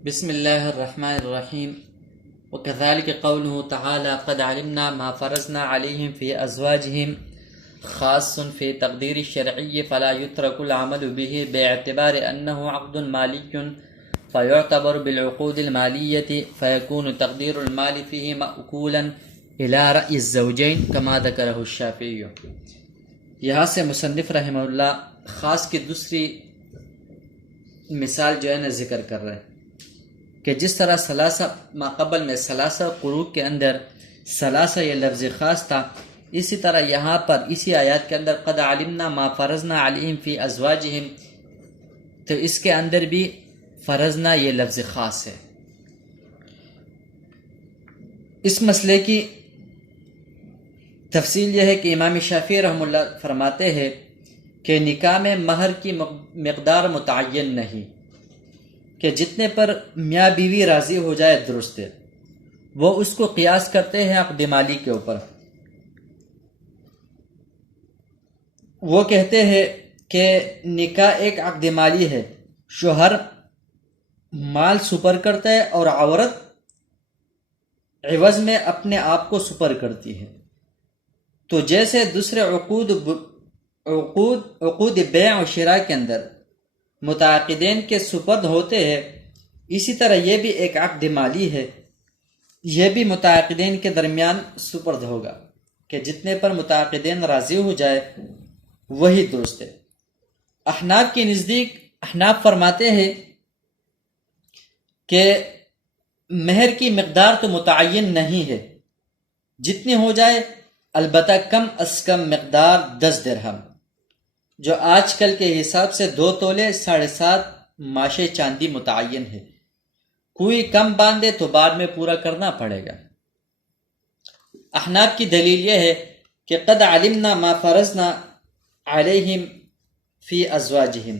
بسم الله الرحمن الرحيم. وكذلك قوله تعالى قد علمنا ما فرضنا عليهم في أزواجهم خاص في تقدير الشرعي فلا يترك العمل به باعتبار أنه عقد مالي فيعتبر بالعقود المالية فيكون تقدير المال فيه مأكولا إلى رأي الزوجين كما ذكره الشافعي. یہاں سے مصنف رحمہ اللہ خاص کی دوسری مثال جو ہے نا ذکر کر رہے ہیں کہ جس طرح ثلاثہ ما قبل میں ثلاثہ قروء کے اندر ثلاثہ یہ لفظ خاص تھا، اسی طرح یہاں پر اسی آیات کے اندر قد علمنا ما فرضنا علیہم فی ازواجہم، تو اس کے اندر بھی فرضنا یہ لفظ خاص ہے۔ اس مسئلے کی تفصیل یہ ہے کہ امام شافعی رحمہ اللہ فرماتے ہیں کہ نکاح میں مہر کی مقدار متعین نہیں، کہ جتنے پر میاں بیوی راضی ہو جائے درست ہے۔ وہ اس کو قیاس کرتے ہیں عقد مالی کے اوپر۔ وہ کہتے ہیں کہ نکاح ایک عقد مالی ہے، شوہر مال سپر کرتا ہے اور عورت عوض میں اپنے آپ کو سپر کرتی ہے۔ تو جیسے دوسرے عقود بیع و شراء کے اندر متعاقدین کے سپرد ہوتے ہیں، اسی طرح یہ بھی ایک عقد مالی ہے، یہ بھی متعاقدین کے درمیان سپرد ہوگا کہ جتنے پر متعاقدین راضی ہو جائے وہی درست ہے۔ احناف کے نزدیک احناف فرماتے ہیں کہ مہر کی مقدار تو متعین نہیں ہے، جتنی ہو جائے، البتہ کم از کم مقدار 10 درہم، جو آج کل کے حساب سے 2 تولے 7.5 ماشے چاندی متعین ہے۔ کوئی کم باندھے تو بعد میں پورا کرنا پڑے گا۔ احناف کی دلیل یہ ہے کہ قد علمنا ما فرضنا علیہم فی ازواجہم،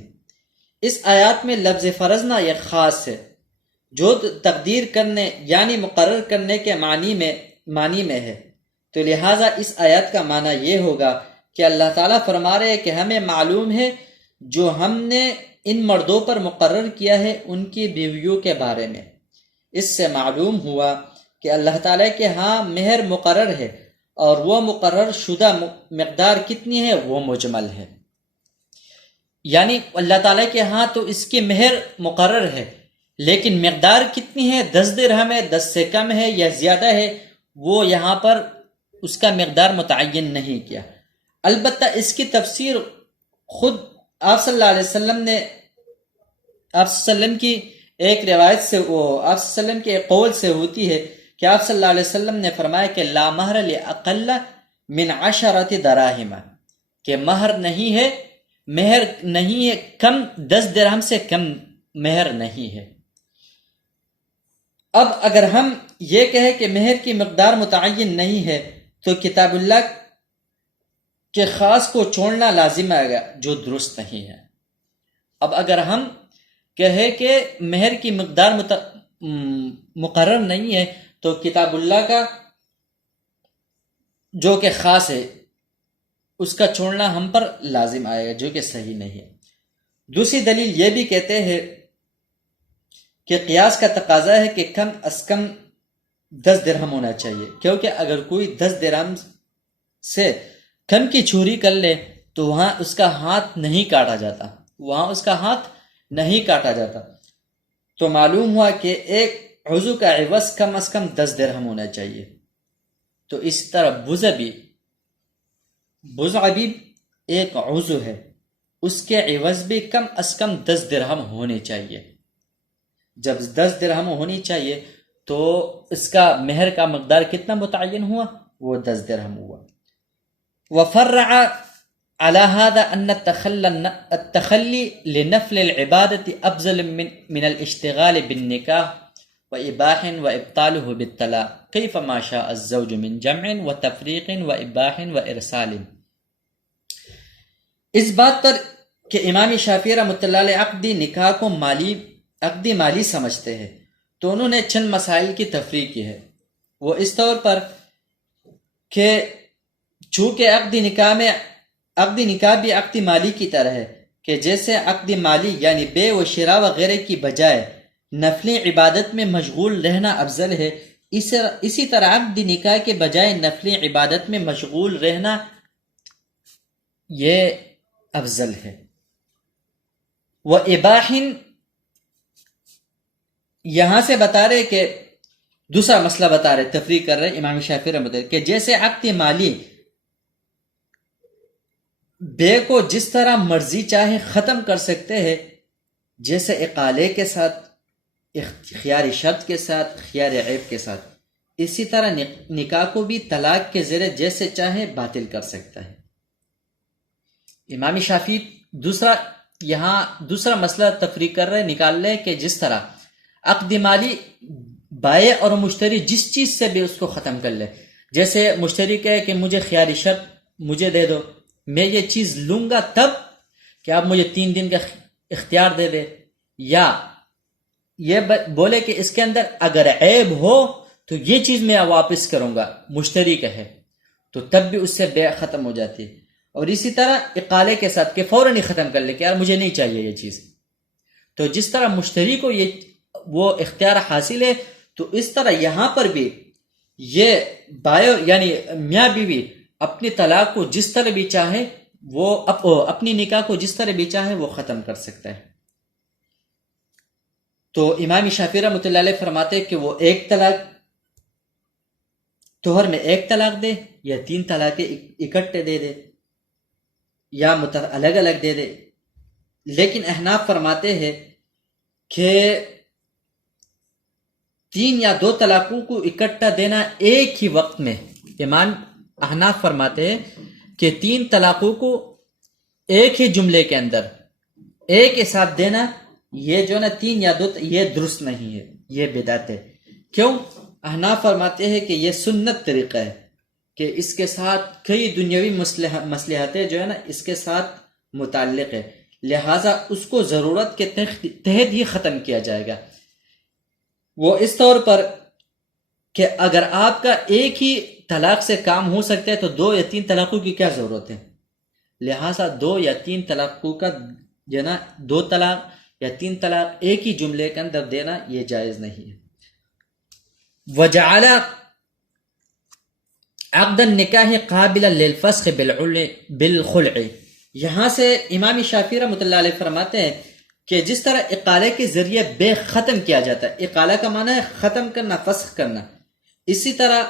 اس آیات میں لفظ فرضنا یہ خاص ہے جو تقدیر کرنے یعنی مقرر کرنے کے معنی میں ہے، تو لہٰذا اس آیات کا معنی یہ ہوگا کہ اللہ تعالیٰ فرما رہے ہیں کہ ہمیں معلوم ہے جو ہم نے ان مردوں پر مقرر کیا ہے ان کی بیویوں کے بارے میں۔ اس سے معلوم ہوا کہ اللہ تعالیٰ کے ہاں مہر مقرر ہے، اور وہ مقرر شدہ مقدار کتنی ہے وہ مجمل ہے، یعنی اللہ تعالیٰ کے ہاں تو اس کی مہر مقرر ہے، لیکن مقدار کتنی ہے، 10 درہم ہے، 10 سے کم ہے یا زیادہ ہے، وہ یہاں پر اس کا مقدار متعین نہیں کیا۔ البتہ اس کی تفسیر خود آپ صلی اللہ علیہ وسلم نے، آپ صلی اللہ علیہ وسلم کی ایک روایت سے، وہ آپ صلی اللہ علیہ وسلم کے ایک قول سے ہوتی ہے کہ آپ صلی اللہ علیہ وسلم نے فرمایا کہ لا مہر لاقل من 10 دراہم، کہ مہر نہیں ہے، مہر نہیں ہے، کم 10 درہم سے کم مہر نہیں ہے۔ اب اگر ہم یہ کہیں کہ مہر کی مقدار متعین نہیں ہے تو کتاب اللہ کے خاص کو چھوڑنا لازم آئے گا، جو درست نہیں ہے۔ اب اگر ہم کہیں کہ مہر کی مقدار مقرر نہیں ہے تو کتاب اللہ کا جو کہ خاص ہے اس کا چھوڑنا ہم پر لازم آئے گا، جو کہ صحیح نہیں ہے۔ دوسری دلیل یہ بھی کہتے ہیں کہ قیاس کا تقاضا ہے کہ کم از کم 10 درہم ہونا چاہیے، کیونکہ اگر کوئی 10 درہم سے کم کی چوری کر لے تو وہاں اس کا ہاتھ نہیں کاٹا جاتا، تو معلوم ہوا کہ ایک عضو کا عوض کم از کم 10 درہم ہونا چاہیے۔ تو اس طرح بضع بھی ایک عضو ہے، اس کے عوض بھی کم از کم 10 درہم ہونے چاہیے۔ جب 10 درہم ہونی چاہیے تو اس کا مہر کا مقدار کتنا متعین ہوا؟ وہ 10 درہم ہوا۔ وفرع على هذا أن التخلي لنفل العبادة أفضل من الاشتغال بالنكاح وإباح وإبطاله بالطلاق كيفما شاء الزوج من جمع وتفريق وإباح وإرسال۔ اس بات پر کہ امام شافعی رحمۃ اللہ علیہ عقدی نکاح کو عقدی مالی سمجھتے ہیں، تو انہوں نے چند مسائل کی تفریق کی ہے۔ وہ اس طور پر کہ چونکہ عقدی نکاح بھی عقدی مالی کی طرح ہے، کہ جیسے عقدی مالی یعنی بے و شراء وغیرہ کی بجائے نفلی عبادت میں مشغول رہنا افضل ہے، اسی طرح عقد نکاح کے بجائے نفلی عبادت میں مشغول رہنا یہ افضل ہے۔ وَإِبَاحٍ، یہاں سے بتا رہے کہ دوسرا مسئلہ بتا رہے، تفریق کر رہے امام شافعی رحمۃ اللہ کہ جیسے عقد مالی بے کو جس طرح مرضی چاہے ختم کر سکتے ہیں، جیسے اقالے کے ساتھ، خیار شرط کے ساتھ، خیار عیب کے ساتھ، اسی طرح نکاح کو بھی طلاق کے ذریعے جیسے چاہے باطل کر سکتا ہے۔ امام شافعی دوسرا مسئلہ تفریق کر رہے، نکال رہے کہ جس طرح عقد مالی بائع اور مشتری جس چیز سے بھی اس کو ختم کر لے، جیسے مشتری کہے کہ مجھے خیار شرط مجھے دے دو، میں یہ چیز لوں گا تب کہ آپ مجھے 3 دن کا اختیار دے دے، یا یہ بولے کہ اس کے اندر اگر عیب ہو تو یہ چیز میں واپس کروں گا، مشتری کہے تو تب بھی اس سے بیع ختم ہو جاتی ہے۔ اور اسی طرح اقالے کے ساتھ کہ فوراً ہی ختم کر لے کہ یار مجھے نہیں چاہیے یہ چیز، تو جس طرح مشتری کو وہ اختیار حاصل ہے، تو اس طرح یہاں پر بھی یہ بائع یعنی میاں بیوی اپنی طلاق کو جس طرح بھی چاہے، وہ اپنی نکاح کو جس طرح بھی چاہے وہ ختم کر سکتا ہے۔ تو امام شافعی رحمۃ اللہ علیہ فرماتے ہیں کہ وہ ایک طلاق طہر میں ایک طلاق دے، یا 3 طلاقیں اکٹھے دے دے، یا الگ الگ دے دے۔ لیکن احناف فرماتے ہیں کہ 3 یا 2 طلاقوں کو اکٹھا دینا ایک ہی وقت میں، امام احناف فرماتے ہیں کہ 3 طلاقوں کو ایک ہی جملے کے اندر ایک کے ساتھ دینا، یہ جو نا 3 یا 2 یہ درست نہیں ہے، یہ بدعت ہے۔ کیوں؟ احناف فرماتے ہیں کہ یہ سنت طریقہ ہے، کہ اس کے ساتھ کئی دنیاوی مصلحتیں جو ہے نا اس کے ساتھ متعلق ہے، لہٰذا اس کو ضرورت کے تحت ہی ختم کیا جائے گا۔ وہ اس طور پر کہ اگر آپ کا ایک ہی طلاق سے کام ہو سکتا ہے تو 2 یا 3 طلاقوں کی کیا ضرورت ہے؟ لہٰذا 2 یا 3 طلاقوں کا جو نا 2 طلاق یا 3 طلاق ایک ہی جملے کے اندر دینا یہ جائز نہیں ہے۔ وجعل عقد النکاح قابلا للفسخ بالخلع، یہاں سے امام شافعی رحمۃ اللہ علیہ فرماتے ہیں کہ جس طرح اقالے کے ذریعے بے ختم کیا جاتا ہے، اقالہ کا معنی ہے ختم کرنا، فسخ کرنا، اسی طرح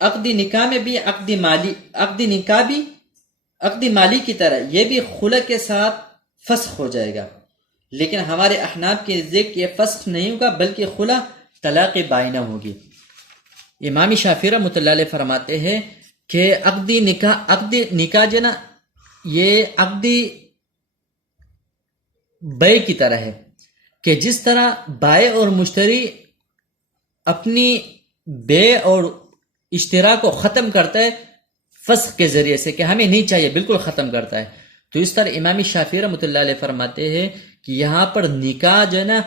عقد نکاح میں بھی عقد مالی کی طرح یہ بھی خلع کے ساتھ فسخ ہو جائے گا۔ لیکن ہمارے احناف کے نزدیک یہ فسخ نہیں ہوگا بلکہ خلع طلاق بائنہ ہوگی۔ امام شافعی رحمۃ اللہ علیہ فرماتے ہیں کہ عقد نکاح جو نا یہ عقد بیع کی طرح ہے، کہ جس طرح بائع اور مشتری اپنی بیع اور اشترا کو ختم کرتا ہے فسخ کے ذریعے سے کہ ہمیں نہیں چاہیے، بالکل ختم کرتا ہے، تو اس طرح امام شافعی رحمۃ اللہ علیہ فرماتے ہیں کہ یہاں پر نکاح جو ہے نا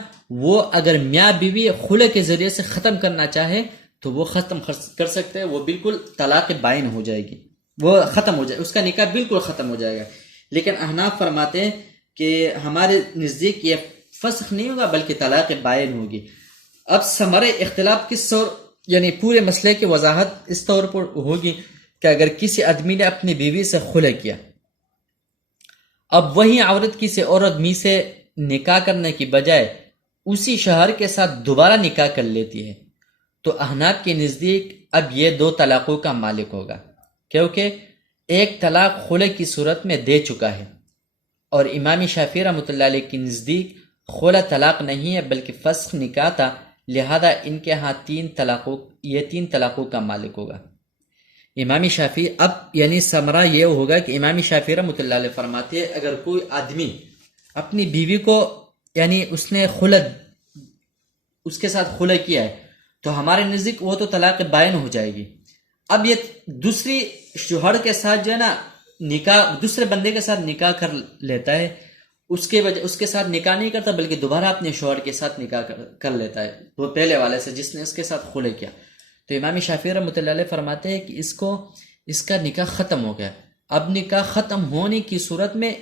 وہ اگر میاں بیوی خلع کے ذریعے سے ختم کرنا چاہے تو وہ ختم کر سکتے ہیں، وہ بالکل طلاق بائن ہو جائے گی، وہ ختم ہو جائے، اس کا نکاح بالکل ختم ہو جائے گا۔ لیکن احناف فرماتے ہیں کہ ہمارے نزدیک یہ فسخ نہیں ہوگا بلکہ طلاق بائن ہوگی۔ اب ثمرہ اختلاف کس طور یعنی پورے مسئلے کی وضاحت اس طور پر ہوگی کہ اگر کسی آدمی نے اپنی بیوی سے خلع کیا، اب وہی عورت کسی اور آدمی سے نکاح کرنے کی بجائے اسی شوہر کے ساتھ دوبارہ نکاح کر لیتی ہے، تو احناف کے نزدیک اب یہ 2 طلاقوں کا مالک ہوگا، کیونکہ ایک طلاق خلع کی صورت میں دے چکا ہے، اور امام شافعی رحمۃ اللہ علیہ کے نزدیک خلع طلاق نہیں ہے بلکہ فسخ نکاح تھا، لہذا ان کے ہاں 3 طلاقوں کا مالک ہوگا۔ امام شافعی اب یعنی ثمرہ یہ ہوگا کہ امام شافعی رحمۃ اللہ علیہ فرماتے ہیں اگر کوئی آدمی اپنی بیوی کو یعنی اس کے ساتھ خلع کیا ہے تو ہمارے نزدیک وہ تو طلاق بائن ہو جائے گی۔ اب یہ دوسری شوہر کے ساتھ جو ہے نا نکاح، دوسرے بندے کے ساتھ نکاح کر لیتا ہے، اس کے ساتھ نکاح نہیں کرتا بلکہ دوبارہ اپنے شوہر کے ساتھ نکاح کر لیتا ہے، وہ پہلے والے سے جس نے اس کے ساتھ خلع کیا، تو امام شافعی رحمۃ اللہ علیہ فرماتے ہیں کہ اس کا نکاح ختم ہو گیا۔ اب نکاح ختم ہونے کی صورت میں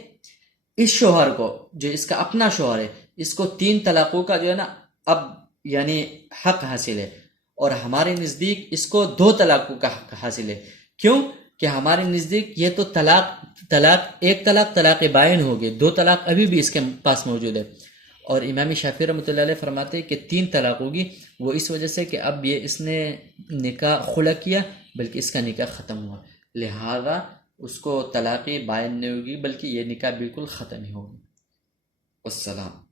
اس شوہر کو جو اس کا اپنا شوہر ہے اس کو 3 طلاقوں کا جو ہے نا اب یعنی حق حاصل ہے، اور ہمارے نزدیک اس کو 2 طلاقوں کا حق حاصل ہے۔ کیوں کہ ہمارے نزدیک یہ تو ایک طلاق طلاق بائن ہو گئے، 2 طلاق ابھی بھی اس کے پاس موجود ہے۔ اور امام شافعی رحمۃ اللہ علیہ فرماتے ہیں کہ 3 طلاق ہوگی، وہ اس وجہ سے کہ اب یہ اس نے نکاح خلع کیا، بلکہ اس کا نکاح ختم ہوا، لہذا اس کو طلاق بائن نہیں ہوگی، بلکہ یہ نکاح بالکل ختم ہی ہوگی۔ والسلام۔